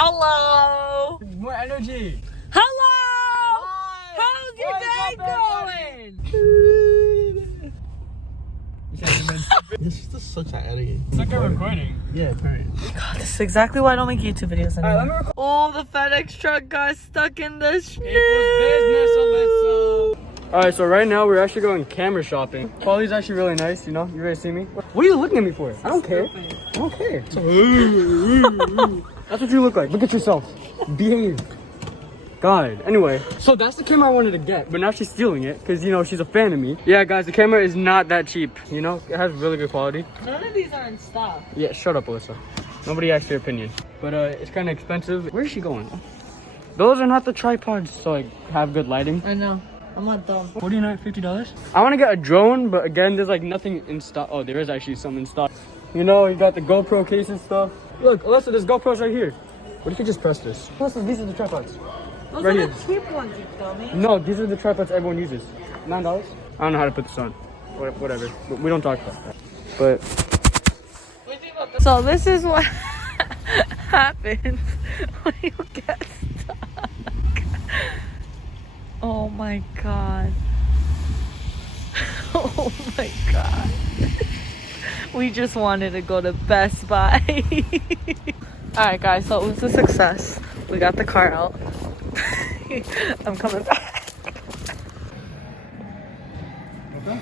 Hello. More energy. Hello. Hi. How's your day going? This is just such an editing. It's like a recording. Yeah, right. God, this is exactly why I don't make YouTube videos anymore. Right, Oh, the FedEx truck got stuck in the snow. business, Alyssa. Alright, so right now we're actually going camera shopping. Quality's actually really nice, you know? You guys see me? What are you looking at me for? I don't care. I don't care. That's what you look like. Look at yourself. Behave. God. Anyway, so that's the camera I wanted to get, but now she's stealing it because, you know, she's a fan of me. Yeah, guys, the camera is not that cheap. You know, it has really good quality. None of these are in stock. Yeah, shut up, Alyssa. Nobody asked your opinion. But it's kind of expensive. Where is she going? Those are not the tripods to like have good lighting. I know. I'm not dumb. $49, $50. I want to get a drone, but again, there's like nothing in stock. Oh, there is actually something in stock. You know, you got the GoPro case and stuff. Look, Alyssa, there's GoPros right here. What if you just press this? Alyssa, these are the tripods. Those right are here. the cheap ones, you dummy. No, these are the tripods everyone uses. $9? I don't know how to put this on. Whatever. But we don't talk about that. But so this is what happens when you get stuck. Oh my god. Oh my god. We just wanted to go to Best Buy. Alright guys, so it was a success. We got the car out. I'm coming back. okay.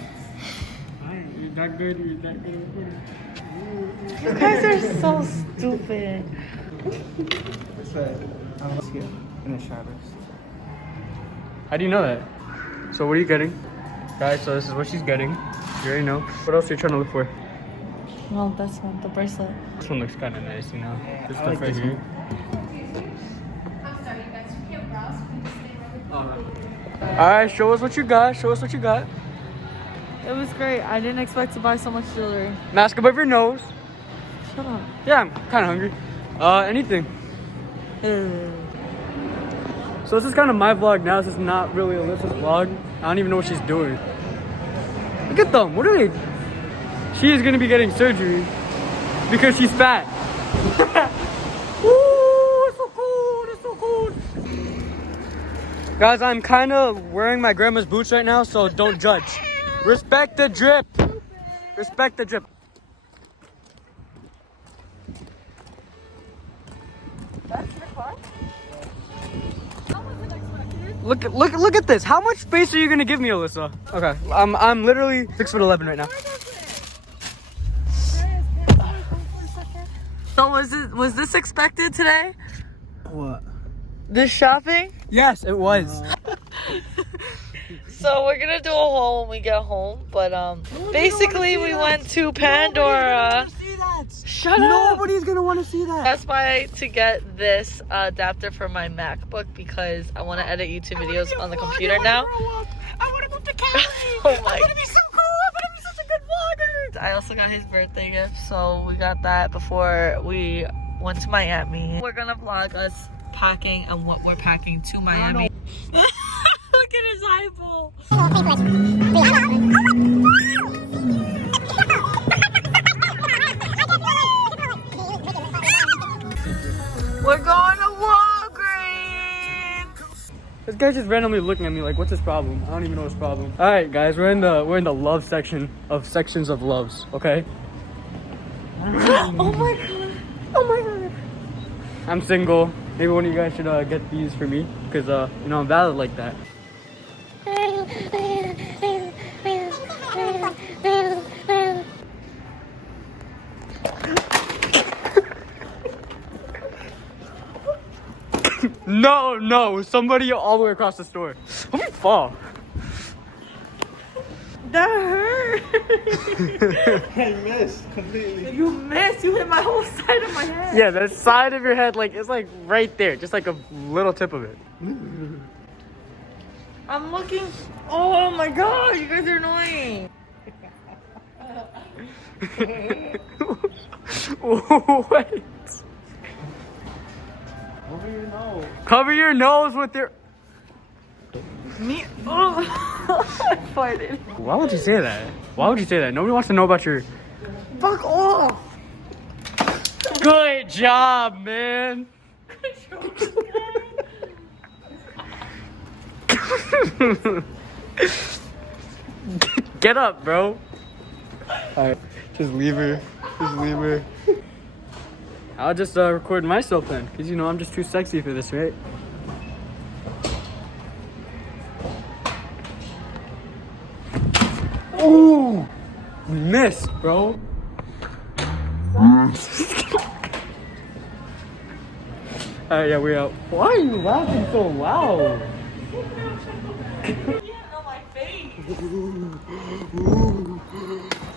You're that good. You're that good. You guys are so stupid. That's right. I'm here in the showers. How do you know that? So what are you getting? Guys, so this is what she's getting. You already know. What else are you trying to look for? Well, this one, the bracelet. This one looks kind of nice, you know. This stuff like right this here. I'm sorry, you guys. You can't browse. You can just stay right there. Alright, show us what you got. Show us what you got. It was great. I didn't expect to buy so much jewelry. Mask above your nose. Shut up. Yeah, I'm kind of hungry. Anything. So this is kind of my vlog now. This is not really Alyssa's vlog. I don't even know what she's doing. Look at them. What are they? She is going to be getting surgery because she's fat. Ooh, it's so cold. It's so cold. Guys, I'm kind of wearing my grandma's boots right now, so don't judge. Respect the drip. Respect the drip. That's your car? Look at this. How much space are you gonna give me, Alyssa? Okay, I'm literally 6'11" right now. So was this expected today? What? This shopping? Yes, it was. So we're gonna do a haul when we get home, but basically we went to Pandora. Shut up! Nobody's gonna want to see that. Best Buy to get this adapter for my MacBook because I want to edit YouTube videos on the computer now. I want to move to Cali. Oh my! I'm gonna be so cool. I'm gonna be such a good vlogger. I also got his birthday gift, so we got that before we went to Miami. We're gonna vlog us packing and what we're packing to Miami. Look at his eyeball. We're going to Walgreens. This guy's just randomly looking at me like, what's his problem? I don't even know his problem. All right, guys, we're in the love section of sections of loves. Okay. Oh my god. Oh my god. I'm single. Maybe one of you guys should get these for me because you know I'm valid like that. No, somebody all the way across the store. Let me fall. That hurt. I missed completely. You missed. You hit my whole side of my head. Yeah, the side of your head, like it's like right there, just like a little tip of it. I'm looking. Oh my god, you guys are annoying. Wait. Over your nose. Cover your nose with your. Me? Oh, I farted. Why would you say that? Why would you say that? Nobody wants to know about your. Fuck off. Good job, man. Good Get up, bro. Alright, just leave her. Just leave her. I'll just record myself then, because you know I'm just too sexy for this, right? Ooh! Missed, bro. Alright, yeah, we're out. Why are you laughing so loud? My face.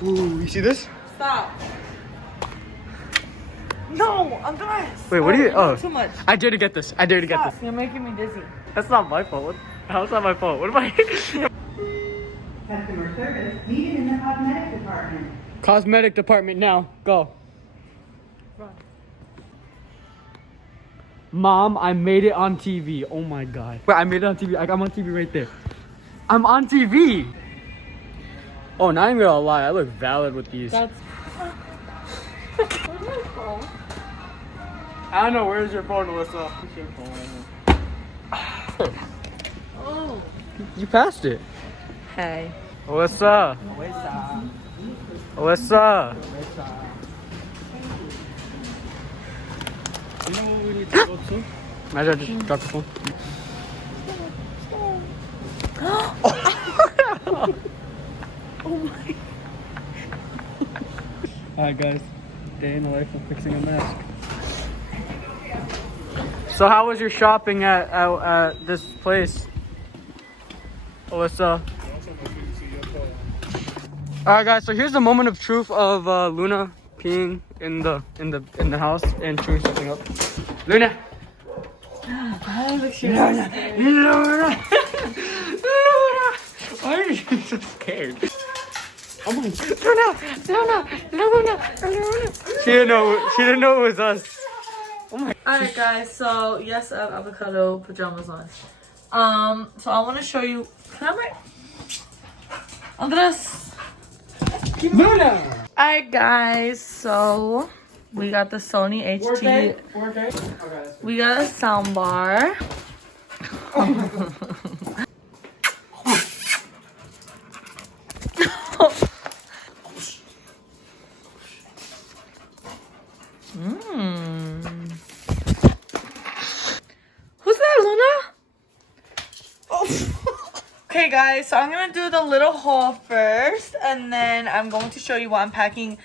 Ooh, you see this? Stop. No, Andres. Wait, what are you? You're Oh, too much. I dare to get this. I dare to get Stop. this. You're making me dizzy. That's not my fault. How's that my fault? What am I? Customer service needed in the cosmetic department. Cosmetic department now. Go. Run. Mom, I made it on TV. Oh my god. Wait, I made it on TV. I'm on TV right there. I'm on TV. Oh, not even gonna lie. I look valid with these. That's. Where's my phone? I don't know. Where's your phone, Alyssa? Oh. You passed it. Hey. Alyssa. Alyssa. You know what we need to go to? Imagine I just dropped the phone. Oh my. Alright guys, day in the life of fixing a mask. So how was your shopping at this place, Alyssa? Alright guys, so here's the moment of truth of Luna peeing in the house and chewing something up. Luna! Luna! Luna! Why are you so scared? Oh my Luna! She didn't know it was us. Oh my. Alright guys, so yes, I have avocado pajamas on. So I want to show you. Can I bring Andres? Luna! Alright guys, so we got the Sony HT. 4K? Okay, We got a sound bar. Who's that, Luna? Oh. Okay, guys, so I'm gonna do the little haul first, and then I'm going to show you what I'm packing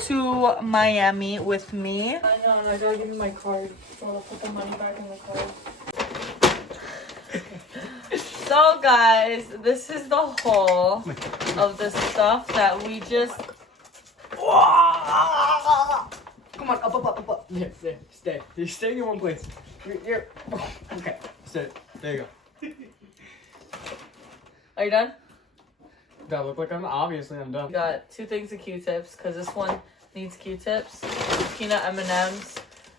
to Miami with me. I know, and I gotta give you my card, so I'll put the money back in the card. So, guys, this is the haul of the stuff that we just. Come on, up. Yeah, stay. You're staying in one place. You're okay. Stay. There you go. Are you done? That look like I'm done. We got 2 things of Q-tips because this one needs Q-tips, peanut M&Ms,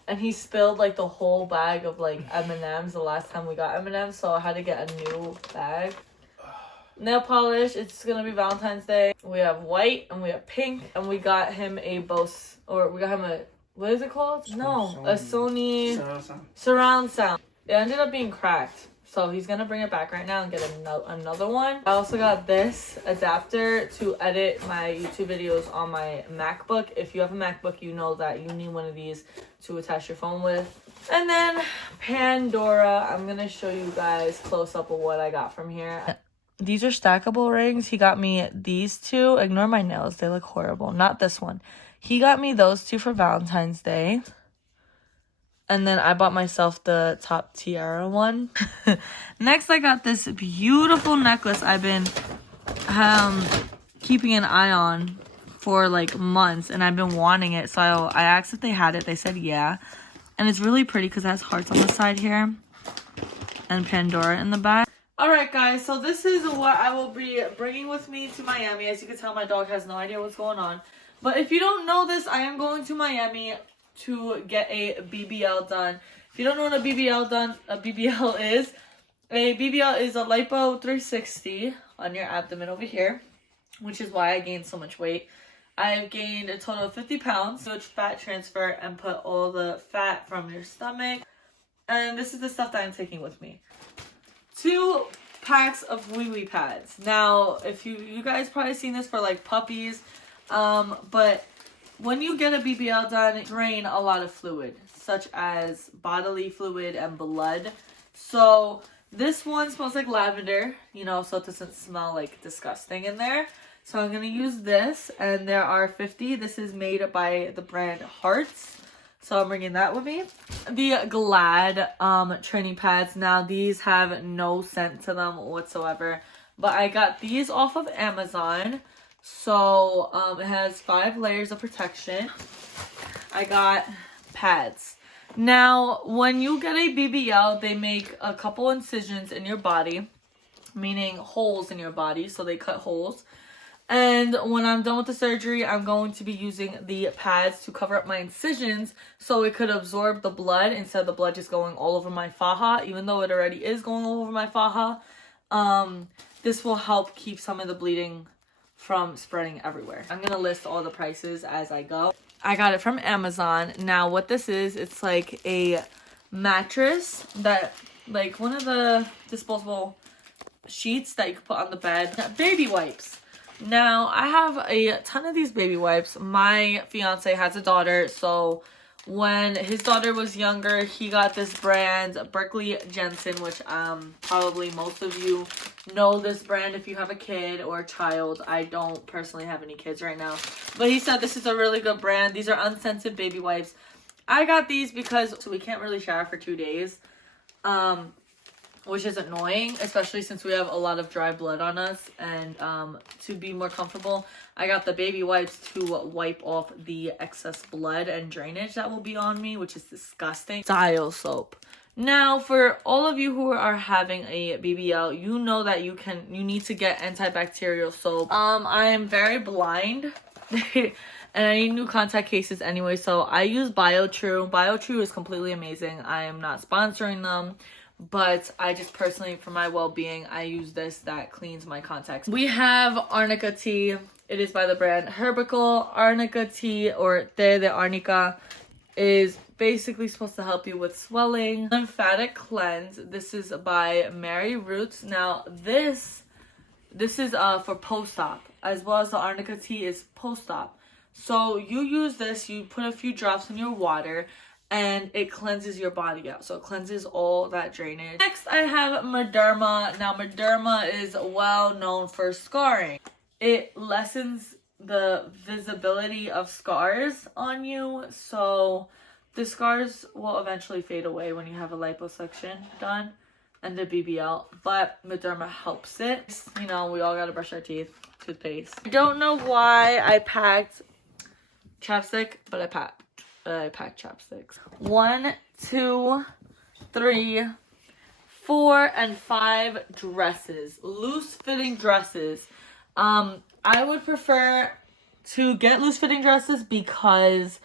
and he spilled like the whole bag of like M&Ms the last time we got M&Ms, so I had to get a new bag. Nail polish, it's gonna be Valentine's Day. We have white and we have pink, and we got him a Bose, or we got him a, what is it called? No, a Sony surround sound. It ended up being cracked. So he's gonna bring it back right now and get another one. I also got this adapter to edit my YouTube videos on my MacBook. If you have a MacBook, you know that you need one of these to attach your phone with. And then Pandora, I'm gonna show you guys close up of what I got from here. These are stackable rings. He got me these 2. Ignore my nails, they look horrible. Not this one. He got me those 2 for Valentine's Day. And then I bought myself the top tiara one. Next, I got this beautiful necklace I've been keeping an eye on for like months. And I've been wanting it. So I asked if they had it. They said yeah. And it's really pretty because it has hearts on the side here. And Pandora in the back. Alright guys, so this is what I will be bringing with me to Miami. As you can tell, my dog has no idea what's going on. But if you don't know this, I am going to Miami to get a BBL done. If you don't know what a BBL is a lipo 360 on your abdomen over here, which is why I gained so much weight. I've gained a total of 50 pounds, which fat transfer and put all the fat from your stomach. And this is the stuff that I'm taking with me. To packs of wee wee pads. Now, if you guys probably seen this for like puppies, but when you get a BBL done, drain a lot of fluid, such as bodily fluid and blood. So this one smells like lavender, you know, so it doesn't smell like disgusting in there. So I'm gonna use this, and there are 50. This is made by the brand Hearts. So I'm bringing that with me. The Glad training pads. Now these have no scent to them whatsoever, but I got these off of Amazon. So it has 5 layers of protection. I got pads. Now when you get a BBL, they make a couple incisions in your body, meaning holes in your body, so they cut holes. And when I'm done with the surgery, I'm going to be using the pads to cover up my incisions so it could absorb the blood instead of the blood just going all over my faja, even though it already is going all over my faja. This will help keep some of the bleeding from spreading everywhere. I'm going to list all the prices as I go. I got it from Amazon. Now what this is, it's like a mattress that, like one of the disposable sheets that you can put on the bed. Baby wipes. Now, I have a ton of these baby wipes. My fiance has a daughter, so when his daughter was younger, he got this brand, Berkeley Jensen, which probably most of you know this brand if you have a kid or a child. I don't personally have any kids right now, but he said this is a really good brand. These are unscented baby wipes. I got these because so we can't really shower for 2 days. Which is annoying, especially since we have a lot of dry blood on us. And to be more comfortable, I got the baby wipes to wipe off the excess blood and drainage that will be on me, which is disgusting. Dial soap. Now, for all of you who are having a BBL, you know that you need to get antibacterial soap. I am very blind. And I need new contact cases anyway, so I use BioTrue. BioTrue is completely amazing. I am not sponsoring them, but I just personally, for my well-being, I use this that cleans my contacts. We have Arnica tea. It is by the brand Herbical. Arnica tea, or Té de Arnica, is basically supposed to help you with swelling. Lymphatic cleanse. This is by Mary Roots. Now this is for post-op, as well as the Arnica tea is post-op. So you use this, you put a few drops in your water, and it cleanses your body out. So it cleanses all that drainage. Next, I have Mederma. Now, Mederma is well known for scarring. It lessens the visibility of scars on you. So the scars will eventually fade away when you have a liposuction done and the BBL. But Mederma helps it. You know, we all gotta brush our teeth. Toothpaste. I don't know why I packed chapstick, but I packed chapsticks. 1, 2, 3, 4, and 5 dresses. Loose fitting dresses. I would prefer to get loose fitting dresses because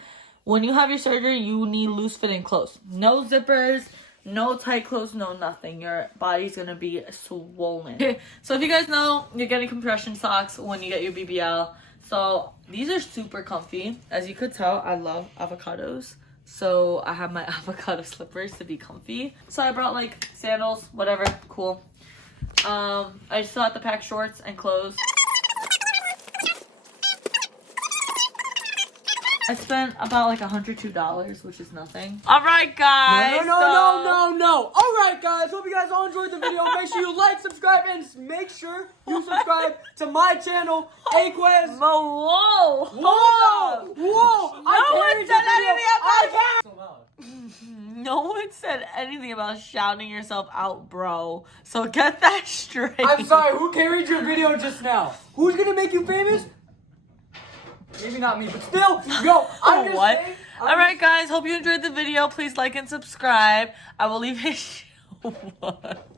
when you have your surgery, you need loose fitting clothes. No zippers, no tight clothes, no nothing. Your body's gonna be swollen. So if you guys know, you're getting compression socks when you get your BBL. So these are super comfy. As you could tell, I love avocados. So I have my avocado slippers to be comfy. So I brought like sandals, whatever, cool. I still have to pack shorts and clothes. I spent about like $102, which is nothing. All right, guys. No. All right, guys. Hope you guys all enjoyed the video. Make sure you like, subscribe, and make sure you subscribe to my channel, Aquez. Whoa. No one said anything about shouting yourself out, bro. So get that straight. I'm sorry. Who carried your video just now? Who's gonna make you famous? Maybe not me, but still, yo, I'm just what? saying. Alright, guys, hope you enjoyed the video. Please like and subscribe. I will leave it. What?